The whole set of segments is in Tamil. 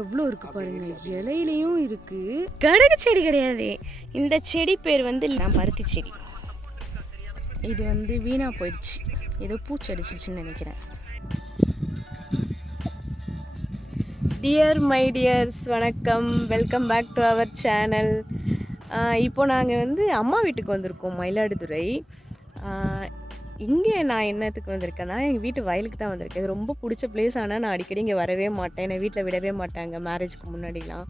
எவ்வளோ இருக்கு பாருங்க, இலையிலையும் இருக்கு. கடுகு செடி கிடையாது, இந்த செடி பேர் வந்து பருத்தி செடி. இது வந்து வீணா போயிடுச்சு, ஏதோ பூச்சி அடிச்சிச்சுன்னு நினைக்கிறேன். டியர் மை டியர்ஸ், வணக்கம், welcome back to our channel. இப்போ நாங்கள் வந்து அம்மா வீட்டுக்கு வந்திருக்கோம், மயிலாடுதுறை. இங்கே நான் என்னத்துக்கு வந்திருக்கேன்னா, எங்கள் வீட்டு வயலுக்கு தான் வந்திருக்கேன். இது ரொம்ப பிடிச்ச பிளேஸ். ஆனால் நான் அடிக்கடி இங்கே வரவே மாட்டேன், என்னை வீட்டில் விடவே மாட்டாங்க மேரேஜ்க்கு முன்னாடிலாம்.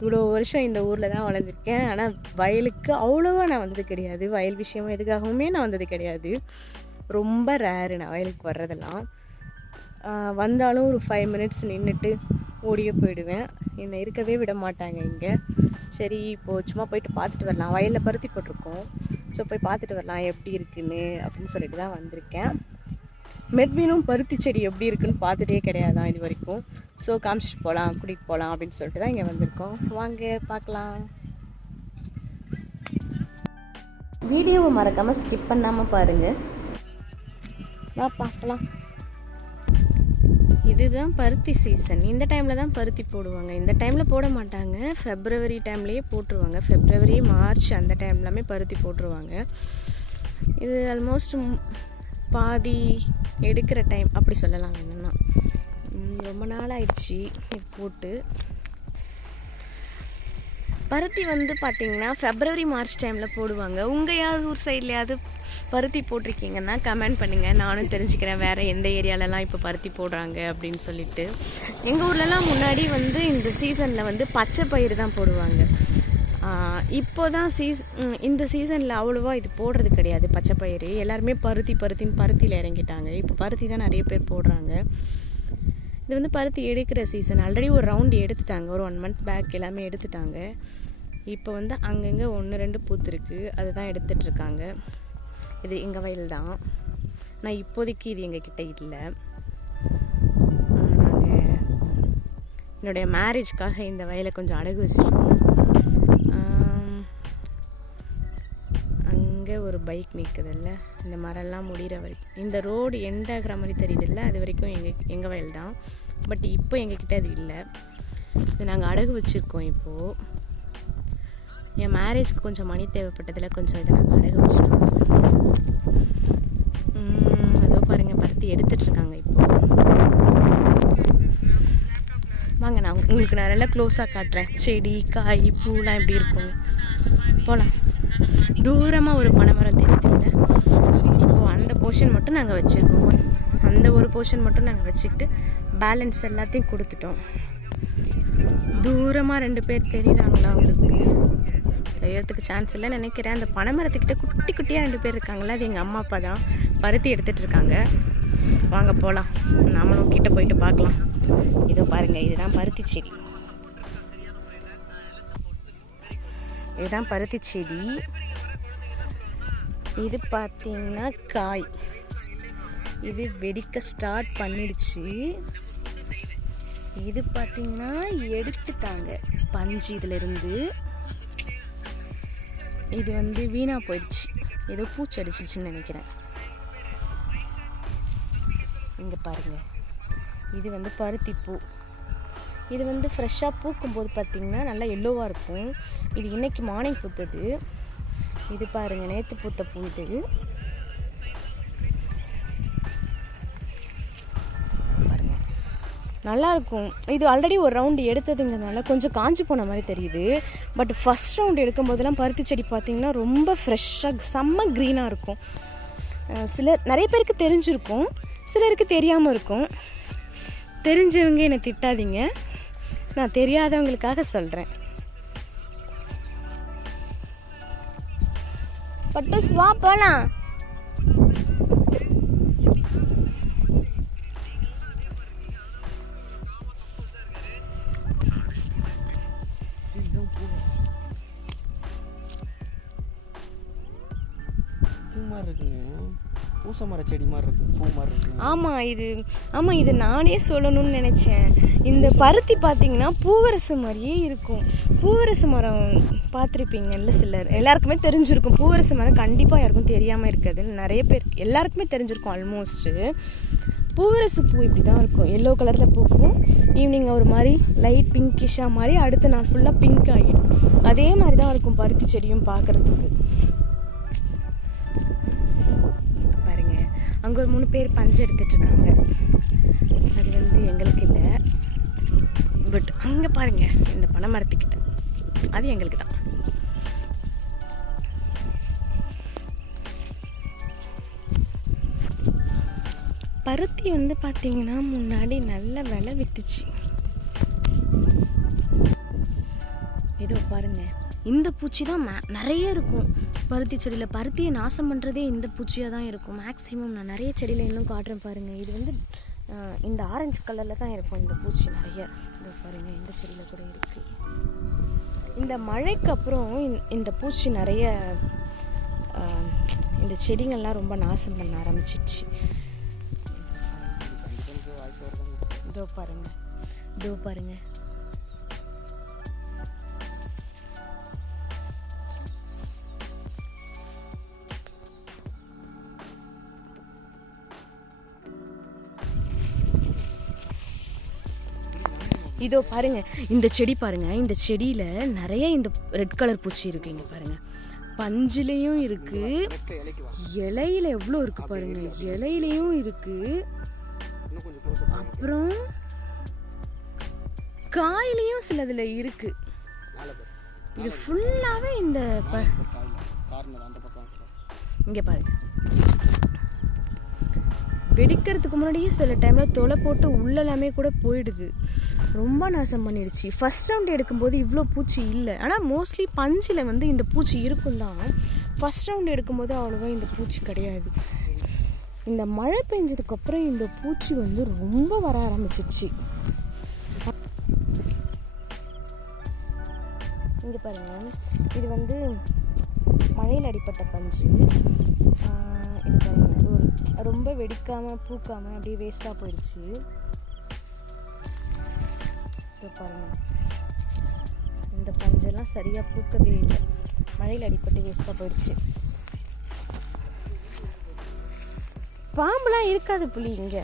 இவ்வளோ வருஷம் இந்த ஊரில் தான் வளர்ந்துருக்கேன். ஆனால் வயலுக்கு அவ்வளோவா நான் வந்தது கிடையாது. வயல் விஷயமும் எதுக்காகவுமே நான் வந்தது கிடையாது. ரொம்ப ரேரு நான் வயலுக்கு வர்றதெல்லாம். வந்தாலும் ஒரு 5 மினிட்ஸ் நின்றுட்டு ஓடியே போயிடுவேன். என்னை இருக்கவே விட மாட்டாங்க இங்கே. சரி, இப்போது சும்மா போயிட்டு பார்த்துட்டு வரலாம். வயலில் பருத்தி போட்டிருக்கோம், ஸோ போய் பார்த்துட்டு வரலாம் எப்படி இருக்குன்னு அப்படின்னு சொல்லிட்டு தான் வந்திருக்கேன். மெர்வினும் பருத்தி செடி எப்படி இருக்குன்னு பார்த்துட்டே கிடையாதான் இது வரைக்கும். ஸோ காமிச்சிட்டு போகலாம், கூட்டிகிட்டு போகலாம் அப்படின்னு சொல்லிட்டு தான் இங்கே வந்திருக்கோம். வாங்க பார்க்கலாம். வீடியோவை மறக்காமல் ஸ்கிப் பண்ணாமல் பாருங்கள். வா பார்க்கலாம். இதுதான் பருத்தி சீசன். இந்த டைமில் தான் பருத்தி போடுவாங்க. இந்த டைமில் போட மாட்டாங்க, ஃபெப்ரவரி டைம்லேயே போட்டுருவாங்க. ஃபெப்ரவரி, மார்ச் அந்த டைம்லாமே பருத்தி போட்டுருவாங்க. இது ஆல்மோஸ்ட் பாதி எடுக்கிற டைம் அப்படி சொல்லலாம். என்னென்னா ரொம்ப நாள் ஆயிடுச்சு இது போட்டு. பருத்தி வந்து பார்த்திங்கன்னா ஃபெப்ரவரி, மார்ச் டைமில் போடுவாங்க. உங்கள் யார் ஊர் சைட்லையாவது பருத்தி போட்டிருக்கீங்கன்னா கமெண்ட் பண்ணுங்கள், நானும் தெரிஞ்சுக்கிறேன் வேறு எந்த ஏரியாலலாம் இப்போ பருத்தி போடுறாங்க அப்படின்னு சொல்லிட்டு. எங்கள் ஊர்லலாம் முன்னாடி வந்து இந்த சீசனில் வந்து பச்சை பயிறு தான் போடுவாங்க. இப்போ தான் இந்த சீசனில் அவ்வளோவா இது போடுறது கிடையாது. பச்சை பயிறு எல்லாருமே பருத்தியில் இறங்கிட்டாங்க. இப்போ பருத்தி தான் நிறைய பேர் போடுறாங்க. இது வந்து பருத்தி எடுக்கிற சீசன். ஆல்ரெடி ஒரு ரவுண்டு எடுத்துட்டாங்க, ஒரு 1 மந்த் பேக் எல்லாமே எடுத்துட்டாங்க. இப்போ வந்து அங்கங்கே 1-2 பூத்துருக்கு, அதுதான் எடுத்துட்ருக்காங்க. இது எங்கள் வயல் தான். நான் இப்போதைக்கு இது எங்ககிட்ட இல்லை. நாங்கள் என்னுடைய மேரேஜ்க்காக இந்த வயலை கொஞ்சம் அடகு வச்சுருக்கோம். அங்கே ஒரு பைக் நிற்குதில்ல, இந்த மரம்லாம் முடிகிற வரைக்கும், இந்த ரோடு எண்ட் ஆகிற மாதிரி தெரியுதில்ல, அது வரைக்கும் எங்கள் வயல் தான். பட் இப்போ எங்ககிட்ட அது இல்லை, இது நாங்கள் அடகு வச்சுருக்கோம். இப்போது என் மேரேஜ்க்கு கொஞ்சம் மணி தேவைப்பட்டதில் கொஞ்சம் இதை நாங்கள் அடகு வச்சுருக்கோம். அதோ பாருங்கள், பருத்தி எடுத்துட்ருக்காங்க இப்போ. வாங்க, நான் உங்களுக்கு நான் நல்லா க்ளோஸாக காட்டுறேன். செடி, காய், பூலாம் எப்படி இருக்கும். போகலாம். தூரமாக ஒரு பனைமரம் தெரியுதுல்ல, இப்போது அந்த போர்ஷன் மட்டும் நாங்கள் வச்சுருக்கோம். அந்த ஒரு போர்ஷன் மட்டும் நாங்கள் வச்சுக்கிட்டு பேலன்ஸ் எல்லாத்தையும் கொடுத்துட்டோம். தூரமாக 2 பேர் தெரியுறாங்களா உங்களுக்கு? தெரியறதுக்கு சான்ஸ் இல்லைன்னு நினைக்கிறேன். அந்த பனைமரத்துக்கிட்ட குட்டி குட்டியாக 2 பேர் இருக்காங்களா, அது எங்கள் அம்மா அப்பா தான். பருத்தி எடுத்துகிட்டு இருக்காங்க. வாங்க போகலாம், நாமளும் கிட்ட போயிட்டு பார்க்கலாம். இதோ பாருங்கள், இதுதான் பருத்தி செடி. இதுதான் பருத்தி செடி. இது பார்த்தீங்கன்னா காய். இது வெடிக்க ஸ்டார்ட் பண்ணிடுச்சு. இது பார்த்தீங்கன்னா எடுத்துட்டாங்க பஞ்சு இதிலிருந்து. இது வந்து வீணா போயிடுச்சு, ஏதோ பூச்சி அடிச்சிச்சுன்னு நினைக்கிறேன். இங்கே பாருங்கள், இது வந்து பருத்தி பூ. இது வந்து ஃப்ரெஷ்ஷாக பூக்கும்போது பார்த்திங்கன்னா நல்லா எல்லோவாக இருக்கும். இது இன்றைக்கி மார்னிங் பூத்தது. இது பாருங்கள், நேற்று பூத்த பூ. இது பாருங்கள், நல்லாயிருக்கும். இது ஆல்ரெடி ஒரு ரவுண்டு எடுத்ததுங்கிறதுனால கொஞ்சம் காஞ்சி போன மாதிரி தெரியுது. பட் ஃபஸ்ட் ரவுண்டு எடுக்கும் போதெல்லாம் பருத்தி செடி பார்த்திங்கன்னா ரொம்ப ஃப்ரெஷ்ஷாக செம்ம க்ரீனாக இருக்கும். நிறைய பேருக்கு தெரிஞ்சிருக்கும், சிலருக்கு தெரியாமல் இருக்கும். தெரிஞ்சவங்க என்னை திட்டாதீங்க, நான் தெரியாதவங்களுக்காக சொல்கிறேன். பட்டுஸ் வா போகலாம். பூசமர செடி மாதிரி இருக்கு, பூ மாதிரி இருக்கு. ஆமாம், இது நானே சொல்லணும்னு நினச்சேன். இந்த பருத்தி பார்த்தீங்கன்னா பூவரசு மாதிரியே இருக்கும். பூவரசு மரம் பார்த்துருப்பீங்கல்ல, சிலர் எல்லாருக்குமே தெரிஞ்சிருக்கும். பூவரசு மரம் கண்டிப்பாக யாருக்கும் தெரியாமல் இருக்காது. நிறைய பேர் எல்லாருக்குமே தெரிஞ்சிருக்கும் ஆல்மோஸ்ட்டு. பூவரசு பூ இப்படி தான் இருக்கும், எல்லோ கலரில் பூக்கும். ஈவினிங் ஒரு மாதிரி லைட் பிங்கிஷாக மாதிரி அடுத்த நாள் ஃபுல்லாக பிங்க் ஆகிடும். அதே மாதிரி தான் இருக்கும் பருத்தி செடியும் பார்க்குறதுக்கு. பாருங்க, அங்கே ஒரு 3 பேர் பஞ்சு எடுத்துட்ருக்காங்க. அது வந்து எங்களுக்கு இல்லை, பட் அங்கே பாருங்க இந்த பனை மரத்துக்கிட்ட, அது எங்களுக்கு தான். பருத்தி வந்து பார்த்தீங்கன்னா முன்னாடி நல்ல விலை வித்துச்சு. இதோ பாருங்க, இந்த பூச்சி தான் நிறைய இருக்கும் பருத்தி செடியில். பருத்தியை நாசம் பண்ணுறதே இந்த பூச்சியாக தான் இருக்கும் மேக்ஸிமம். நான் நிறைய செடியில் இன்னும் காட்டுறேன் பாருங்கள். இது வந்து இந்த ஆரஞ்சு கலரில் தான் இருக்கும் இந்த பூச்சி நிறைய. இதோ பாருங்கள், இந்த செடியில் கூட இருக்குது. இந்த மழைக்கு அப்புறம் இந்த பூச்சி நிறைய இந்த செடிகள்லாம் ரொம்ப நாசம் பண்ண ஆரம்பிச்சிடுச்சு. இதோ பாருங்க, இதோ பாருங்க. இதோ பாருங்க, இந்த செடி பாருங்க. இந்த செடியில நிறைய இந்த ரெட் கலர் பூச்சி இருக்கு. இங்க பாருங்க, பஞ்சுலையும் இருக்கு, இலையில எவ்வளோ இருக்கு பாருங்க, இலையிலையும் இருக்கு, அப்புறம் காயிலையும் சிலதுல இருக்கு. இது ஃபுல்லாவே இந்த இங்க பாருங்க, வெடிக்கிறதுக்கு முன்னாடியே சில டைம்ல தொலை போட்டு உள்ள எல்லாமே கூட போயிடுது. ரொம்ப நாசம் பண்ணிடுச்சு. ஃபர்ஸ்ட் ரவுண்ட் எடுக்கும்போது இவ்வளோ பூச்சி இல்லை, ஆனால் மோஸ்ட்லி பஞ்சில் வந்து இந்த பூச்சி இருக்கும் தான். ஃபர்ஸ்ட் ரவுண்ட் எடுக்கும்போது அவ்வளோவா இந்த பூச்சி கிடையாது. இந்த மழை பெஞ்சதுக்கப்புறம் இந்த பூச்சி வந்து ரொம்ப வர ஆரம்பிச்சிச்சு. இங்கே பாருங்க, இது வந்து மழையில் அடிப்பட்ட பஞ்சு. இது பாருங்க, ரொம்ப வெடிக்காமல் பூக்காமல் அப்படியே வேஸ்ட்டாக போயிடுச்சு. பாருங்க, இந்த பஞ்செல்லாம் சரியாக பூக்கவே இல்லை, மழையில் அடிப்பட்டு வேஸ்ட்டாக போயிடுச்சு. பாம்புலாம் இருக்காது புலி இங்க.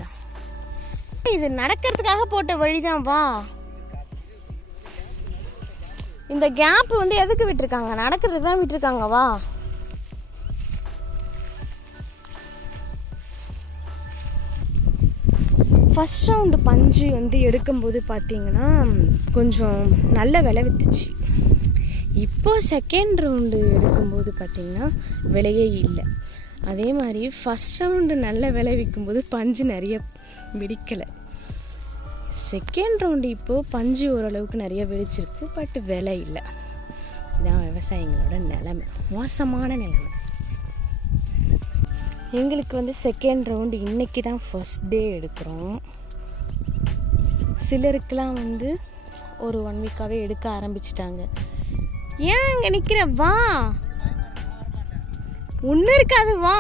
இது நடக்கிறதுக்காக போட்ட வழிதான். வா, இந்த கேப் வந்து எதுக்கு விட்டுருக்காங்க? நடக்கிறதுக்கு தான் விட்டுருக்காங்க. வா, ஃபர்ஸ்ட் ரவுண்டு பஞ்சு வந்து எடுக்கும்போது பார்த்தீங்கன்னா கொஞ்சம் நல்ல விலை வித்துச்சு. இப்போ செகண்ட் ரவுண்டு எடுக்கும்போது பார்த்தீங்கன்னா விலையே இல்லை. அதே மாதிரி ஃபர்ஸ்ட் ரவுண்டு நல்ல விலை விற்கும்போது பஞ்சு நிறைய வெடிக்கலை. செகண்ட் ரவுண்டு இப்போது பஞ்சு ஓரளவுக்கு நிறைய வெடிச்சிருக்கு, பட் விலை இல்லை. இதுதான் விவசாயிங்களோட நிலைமை, மோசமான நிலைமை. எங்களுக்கு வந்து செகண்ட் ரவுண்டு இன்றைக்கி தான் ஃபர்ஸ்ட் டே எடுக்கிறோம். சிலருக்கெலாம் வந்து ஒரு 1 வீக்காகவே எடுக்க ஆரம்பிச்சிட்டாங்க. ஏன் அங்கே நிற்கிற? வா, ஒன்றும் இருக்காது. வா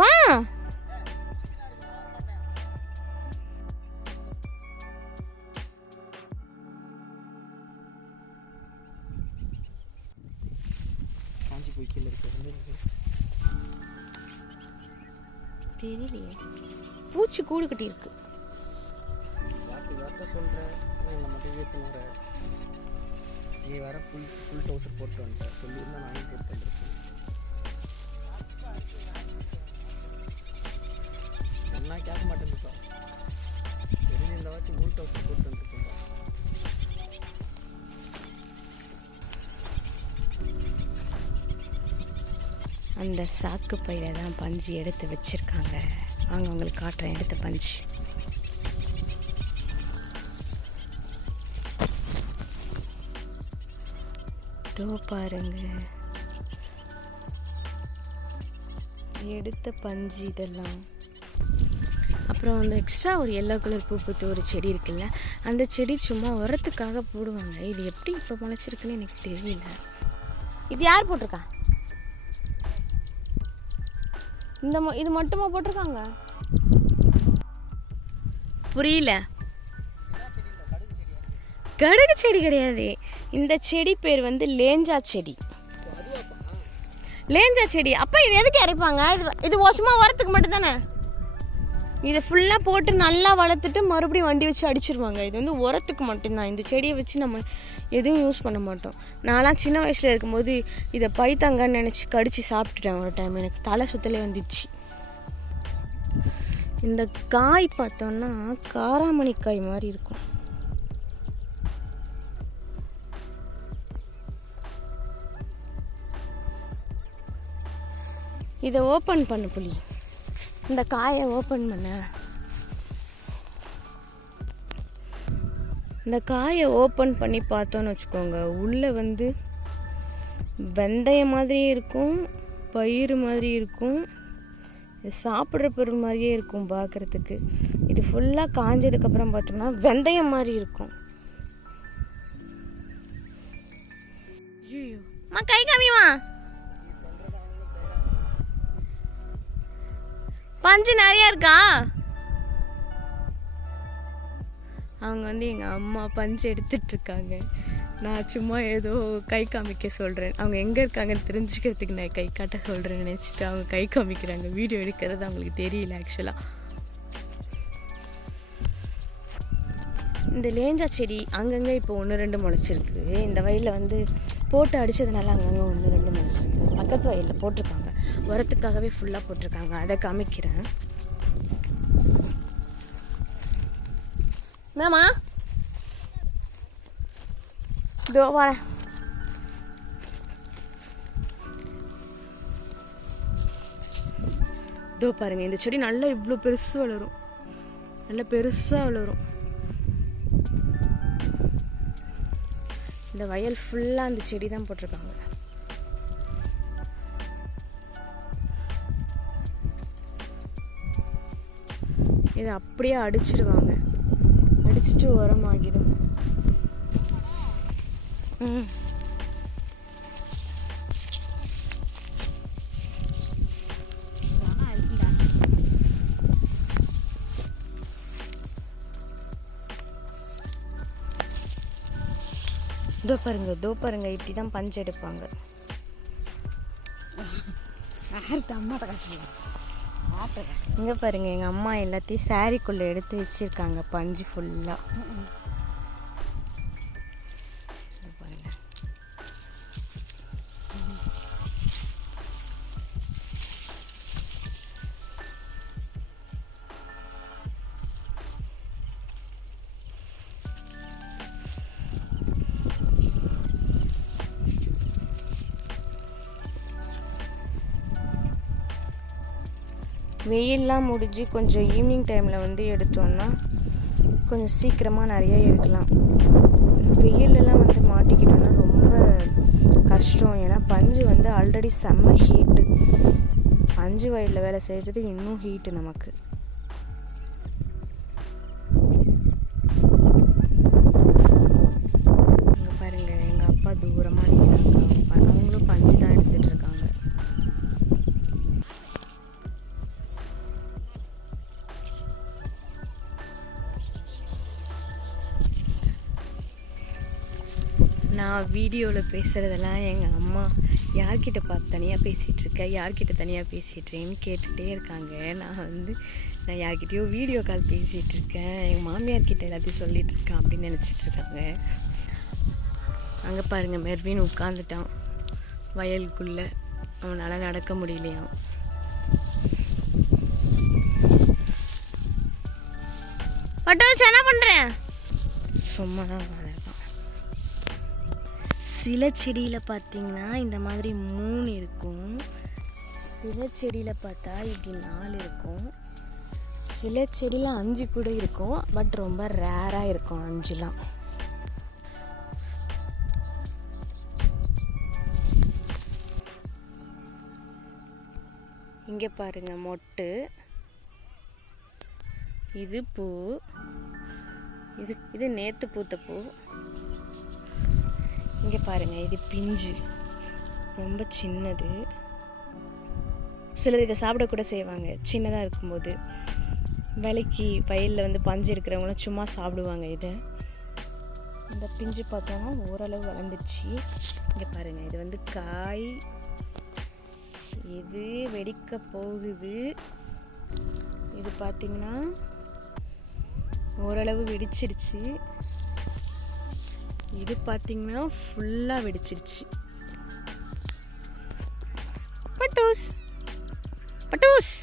வா. தெரியலையே, பூச்சி கூடு கட்டி இருக்கு. நீ வேற ஃபுல் டவுசர் போட்டு வந்துட்ட, சொல்லியிருந்தா நானும் போட்டு வந்துருக்கேன். என்ன கேட்க மாட்டேன்ப்பா, தெரிஞ்சிருந்தாச்சும் ஃபுல் டவுசர் போட்டு வந்துருக்கேன். அந்த சாக்கு பையில தான் பஞ்சு எடுத்து வச்சிருக்காங்க. வாங்க உங்களுக்கு காட்டுறேன் எடுத்த பஞ்சு. தோ பாருங்க, எடுத்த பஞ்சு இதெல்லாம். அப்புறம் வந்து எக்ஸ்ட்ரா ஒரு எல்லோ கலர் பூ பூத்து ஒரு செடி இருக்குல்ல, அந்த செடி சும்மா உரத்துக்காக போடுவாங்க. இது எப்படி இப்போ முளைச்சிருக்குன்னு எனக்கு தெரியல. இது யார் போட்டிருக்கா? இது மட்டுமா போட்டிருக்காங்க? புரியல. கடுகு செடி கிடையாது, இந்த செடி பேர் வந்து லேஞ்சா செடி. லேஞ்சா செடி. அப்ப இது எதுக்கு அரைப்பாங்க? இது சும்மா உரத்துக்கு மட்டும் தானே. இதை ஃபுல்லாக போட்டு நல்லா வளர்த்துட்டு மறுபடியும் வண்டி வச்சு அடிச்சிருவாங்க. இது வந்து உரத்துக்கு மட்டும்தான். இந்த செடியை வச்சு நம்ம எதுவும் யூஸ் பண்ண மாட்டோம். நான்லாம் சின்ன வயசில் இருக்கும்போது இதை பைத்தாங்கன்னு நினச்சி கடிச்சு சாப்பிட்டுட்டேன். ஒரு டைம் எனக்கு தலை சுத்தலே வந்துச்சு. இந்த காய் பார்த்தோன்னா காராமணி காய் மாதிரி இருக்கும். இதை ஓப்பன் பண்ணு புளி. இந்த காயை ஓப்பன் பண்ண. இந்த காயை ஓப்பன் பண்ணி பார்த்தோன்னு வச்சுக்கோங்க, உள்ளே வந்து வெந்தயம் மாதிரியே இருக்கும், பயிறு மாதிரி இருக்கும், இது சாப்பிட்ற பொருள் மாதிரியே இருக்கும் பார்க்குறதுக்கு. இது ஃபுல்லாக காஞ்சதுக்கப்புறம் பார்த்தோம்னா வெந்தயம் மாதிரி இருக்கும். ஐயோ கை காமிவா, பஞ்சு நிறையா இருக்கா? அவங்க வந்து எங்கள் அம்மா பஞ்சு எடுத்துட்ருக்காங்க. நான் சும்மா ஏதோ கை காமிக்க சொல்கிறேன். அவங்க எங்கே இருக்காங்கன்னு தெரிஞ்சுக்கிறதுக்கு நான் கை காட்ட சொல்கிறேன்னு நினச்சிட்டு அவங்க கை காமிக்கிறாங்க. வீடியோ எடுக்கிறது அவங்களுக்கு தெரியல ஆக்சுவலாக. இந்த லேஞ்சா செடி அங்கங்கே இப்போ 1-2 முளைச்சிருக்கு. இந்த வயலில் வந்து போட்டு அடித்ததுனால அங்கங்கே 1-2 முளைச்சிருக்கு. பக்கத்து வயலில் போட்டிருக்காங்க, உரத்துக்காகவே ஃபுல்லாக போட்டிருக்காங்க. அதை காமிக்கிறேன். மேமா இதோ வரேன். இதோ பாருங்க, இந்த செடி நல்லா இவ்வளோ பெருசு வளரும், நல்லா பெருசாக வளரும். இந்த வயல் ஃபுல்லாக அந்த செடி தான் போட்டிருக்காங்க. இதை அப்படியே அடிச்சிடுவாங்க, அடிச்சுட்டு உரமாகிடும். இதோ பாருங்க இப்படி தான் பஞ்சு எடுப்பாங்க. இங்கே பாருங்க, எங்கள் அம்மா எல்லாத்தையும் சாரிக்குள்ளே எடுத்து வச்சிருக்காங்க பஞ்சு ஃபுல்லாக. பாருங்க, வெயிலெலாம் முடிஞ்சு கொஞ்சம் ஈவினிங் டைமில் வந்து எடுத்தோன்னா கொஞ்சம் சீக்கிரமாக நிறைய எடுக்கலாம். வெயிலெலாம் வந்து மாட்டிக்கிட்டோன்னா ரொம்ப கஷ்டம். ஏன்னா பஞ்சு வந்து ஆல்ரெடி செம்ம ஹீட்டு. பஞ்சு வயலில் வேலை செய்கிறது இன்னும் ஹீட்டு நமக்கு. இங்கே பாருங்கள், எங்கள் அப்பா தூரமாக நிற்கிறாங்க. அவங்களும் பஞ்சு தான் எடுத்துகிட்டு இருக்காங்க. நான் வீடியோவில் பேசுகிறதெல்லாம் எங்கள் அம்மா யார்கிட்ட பார்த்து தனியாக பேசிகிட்ருக்கேன், யார்கிட்ட தனியாக பேசிகிட்ருக்கேன்னு கேட்டுகிட்டே இருக்காங்க. நான் யார்கிட்டயோ வீடியோ கால் பேசிகிட்ருக்கேன், எங்கள் மாமியார்கிட்ட எல்லாத்தையும் சொல்லிகிட்ருக்கேன் அப்படின்னு நினச்சிட்ருக்காங்க. அங்கே பாருங்கள், மெர்வின் உட்காந்துட்டான் வயலுக்குள்ளே. அவனால் நடக்க முடியலையாம். பட்டோஸ் என்ன பண்ணுறேன்? சும்மா தான் இருக்கான். சில செடியில் பார்த்தீங்கன்னா இந்த மாதிரி 3 இருக்கும், சில செடியில் பார்த்தா இப்படி 4 இருக்கும், சில செடியில் 5 கூட இருக்கும். பட் ரொம்ப ரேராக இருக்கும் 5லாம். இங்கே பாருங்க, மொட்டு, இது பூ, இது நேற்று பூத்த பூ. இங்கே பாருங்கள், இது பிஞ்சு, ரொம்ப சின்னது. சிலர் இதை சாப்பிடக்கூட செய்வாங்க சின்னதாக இருக்கும்போது. விலைக்கு வயலில் வந்து பஞ்சு இருக்கிறவங்களாம் சும்மா சாப்பிடுவாங்க இதை. இந்த பிஞ்சு பார்த்தோன்னா ஓரளவு வளர்ந்துச்சு. இங்கே பாருங்கள், இது வந்து காய், இது வெடிக்க போகுது. இது பார்த்தீங்கன்னா ஓரளவு வெடிச்சிருச்சு. இது பார்த்தீங்கன்னா ஃபுல்லாக வெடிச்சிருச்சு. பட்டூஸ் பட்டூஸ்.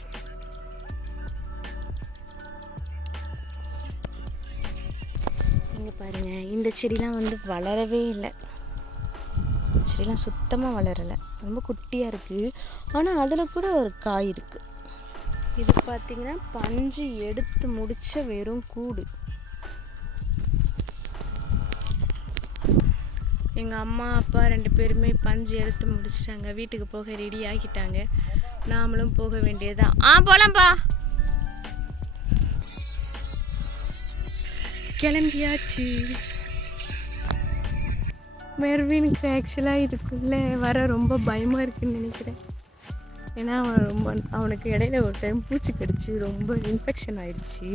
இங்கே பாருங்க, இந்த செடிலாம் வந்து வளரவே இல்லை. செடிலாம் சுத்தமாக வளரலை, ரொம்ப குட்டியாக இருக்குது. ஆனால் அதில் கூட ஒரு காய் இருக்குது. இது பார்த்தீங்கன்னா பஞ்சு எடுத்து முடிச்ச வெறும் கூடு. எங்கள் அம்மா அப்பா 2 பேருமே பஞ்சு எடுத்து முடிச்சிட்டாங்க, வீட்டுக்கு போக ரெடி ஆகிட்டாங்க. நாமளும் போக வேண்டியதுதான். போலாம்பா, கிளம்பியாச்சு. மெர்வினுக்கு ஆக்சுவலாக இதுக்குள்ளே வர ரொம்ப பயமாக இருக்குன்னு நினைக்கிறேன். ஏன்னா அவனுக்கு இடையில ஒரு டைம் பூச்சி கடிச்சு ரொம்ப இன்ஃபெக்ஷன் ஆயிடுச்சு.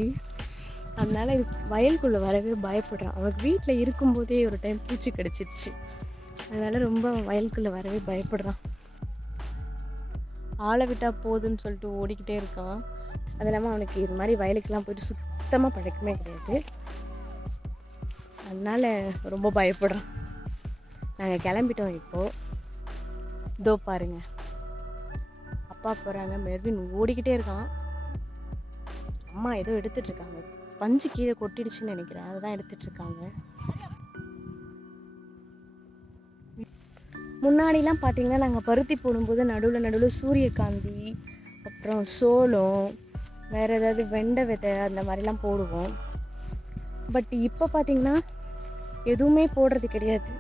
அதனால வயலுக்குள்ளே வரவே பயப்படுறான். அவனுக்கு வீட்டில் இருக்கும்போதே ஒரு டைம் பூச்சி கடிச்சிருச்சு. அதனால ரொம்ப வயலுக்குள்ளே வரவே பயப்படுறான். ஆளை விட்டால் போதுன்னு சொல்லிட்டு ஓடிக்கிட்டே இருக்கான். அது இல்லாமல் அவனுக்கு இது மாதிரி வயலுக்கெல்லாம் போயிட்டு சுத்தமாக பழக்கமே கிடையாது. அதனால ரொம்ப பயப்படுறான். நாங்கள் கிளம்பிட்டோம் இப்போது. இதோ பாருங்க, அப்பா போகிறாங்க. மெர்வின் ஓடிக்கிட்டே இருக்கான். அம்மா ஏதோ எடுத்துட்ருக்காங்க. பஞ்சு கீழே கொட்டிடுச்சுன்னு நினைக்கிறேன், அதுதான் எடுத்துட்ருக்காங்க. முன்னாடிலாம் பார்த்தீங்கன்னா நாங்கள் பருத்தி போடும்போது நடுவில் சூரியகாந்தி, அப்புறம் சோளம், வேறு ஏதாவது வெண்டை விதை அந்த மாதிரிலாம் போடுவோம். பட் இப்போ பார்த்தீங்கன்னா எதுவுமே போடுறது கிடையாது.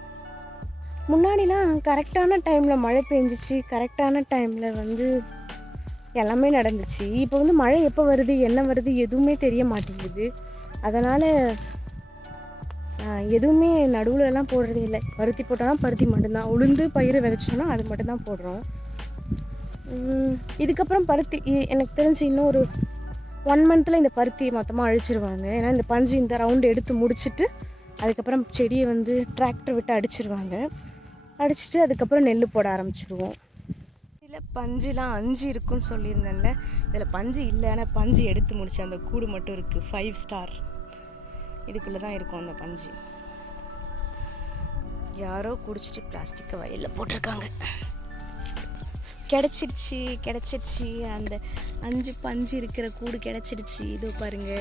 முன்னாடிலாம் கரெக்டான டைமில் மழை பெஞ்சிச்சு, கரெக்டான டைமில் வந்து எல்லாமே நடந்துச்சு. இப்போ வந்து மழை எப்போ வருது என்ன வருது எதுவுமே தெரிய மாட்டேங்குது. அதனால் எதுவுமே நடுவுலலாம் போடுறதே இல்லை. பருத்தி போட்டோன்னா பருத்தி மட்டும்தான், உளுந்து பயிர் விதைச்சோன்னா அது மட்டும்தான் போடுறோம். இதுக்கப்புறம் பருத்தி எனக்கு தெரிஞ்சு இன்னும் ஒரு 1 மந்தில் இந்த பருத்தியை மொத்தமாக அழிச்சிருவாங்க. ஏன்னா இந்த பஞ்சு இந்த ரவுண்டு எடுத்து முடிச்சுட்டு அதுக்கப்புறம் செடியை வந்து டிராக்டர் விட்டு அடிச்சிருவாங்க. அடிச்சுட்டு அதுக்கப்புறம் நெல் போட ஆரம்பிச்சிடுவோம். இதில் பஞ்சுலாம் 5 இருக்குன்னு சொல்லியிருந்தேன்ல, இதில் பஞ்சு இல்லை. ஆனால் பஞ்சு எடுத்து முடிச்சு அந்த கூடு மட்டும் இருக்குது. 5 ஸ்டார் இதுக்குள்ளே தான் இருக்கும் அந்த பஞ்சு. யாரோ குடிச்சிட்டு பிளாஸ்டிக்கை வயலில் போட்டிருக்காங்க. கிடச்சிடுச்சு அந்த 5 பஞ்சு இருக்கிற கூடு கிடச்சிடுச்சு. இதோ பாருங்க,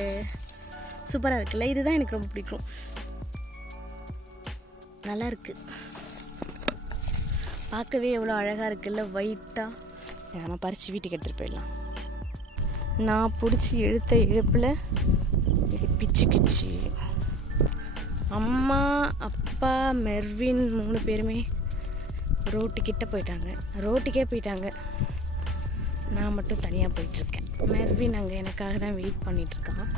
சூப்பராக இருக்குல்ல. இதுதான் எனக்கு ரொம்ப பிடிக்கும், நல்லா இருக்கு, பார்க்கவே எவ்வளோ அழகாக இருக்குல்ல, ஒயிட்டாக. நம்ம பறித்து வீட்டுக்கு எடுத்துகிட்டு போயிடலாம். நான் பிடிச்சி இழுத்த இழுப்பில் இது பிச்சுக்குச்சு. அம்மா அப்பா மெர்வின் 3 பேருமே ரோட்டுக்கே போயிட்டாங்க. நான் மட்டும் தனியாக போயிட்டுருக்கேன். மெர்வின் அங்கே எனக்காக தான் வெயிட் பண்ணிகிட்ருக்கான்.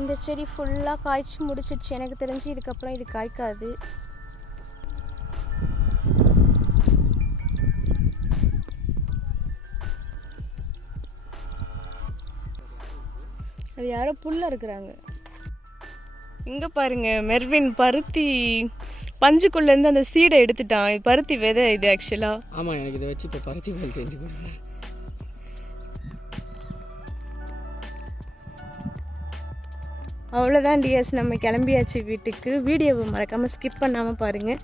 இந்த செடி ஃபுல்லாக காய்ச்சி முடிச்சிடுச்சு. எனக்கு தெரிஞ்சு இதுக்கப்புறம் இது காய்க்காது. அது யாரோ புல்ல இருக்கிறாங்க. இங்கே பாருங்க, மெர்வின் பருத்தி பஞ்சுக்குள்ளேருந்து அந்த சீடை எடுத்துட்டான். பருத்தி விதை இது ஆக்சுவலாக. ஆமாம், எனக்கு இதை வச்சு இப்போ பருத்தி பால் செஞ்சு கொடுங்க. அவ்வளோதான் டியர்ஸ், நம்ம கிளம்பியாச்சு வீட்டுக்கு. வீடியோவை மறக்காமல் ஸ்கிப் பண்ணாமல் பாருங்கள்.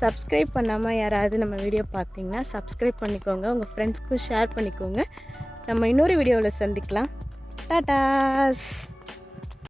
சப்ஸ்கிரைப் பண்ணாமல் யாராவது நம்ம வீடியோ பார்த்தீங்கன்னா சப்ஸ்கிரைப் பண்ணிக்கோங்க, உங்கள் ஃப்ரெண்ட்ஸ்க்கும் ஷேர் பண்ணிக்கோங்க. நம்ம இன்னொரு வீடியோவில் சந்திக்கலாம். டாடாஸ்.